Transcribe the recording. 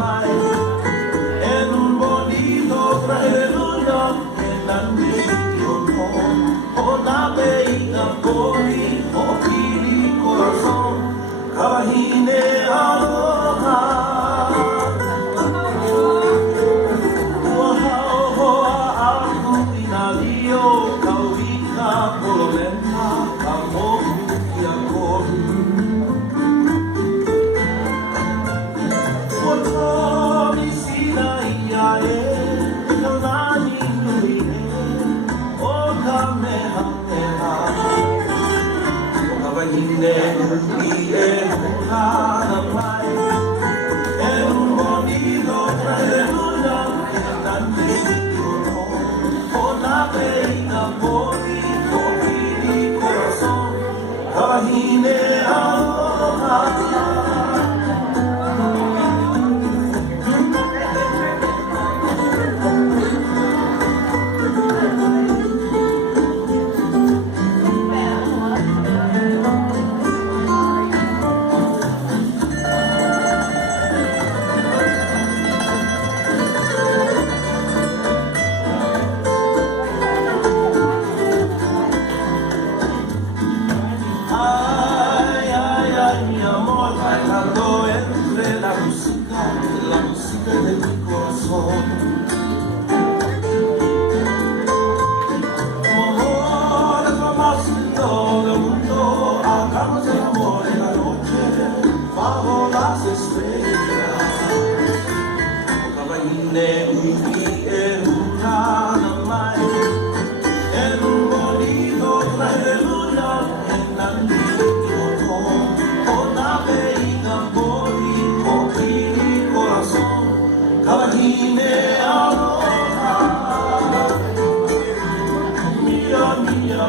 mai en un bonito aleluya en la o na beina pori o kiri corazón kahine aloha aku inalio kaurika pololenta kamoku iakohu la música de mi corazón. Tu amor es lo más lindo del mundo, hagamos el amor en la noche, bajo las estrellas. Kawaii wiki en una mai, en un bonito aleluya, en la kahine aloha, mia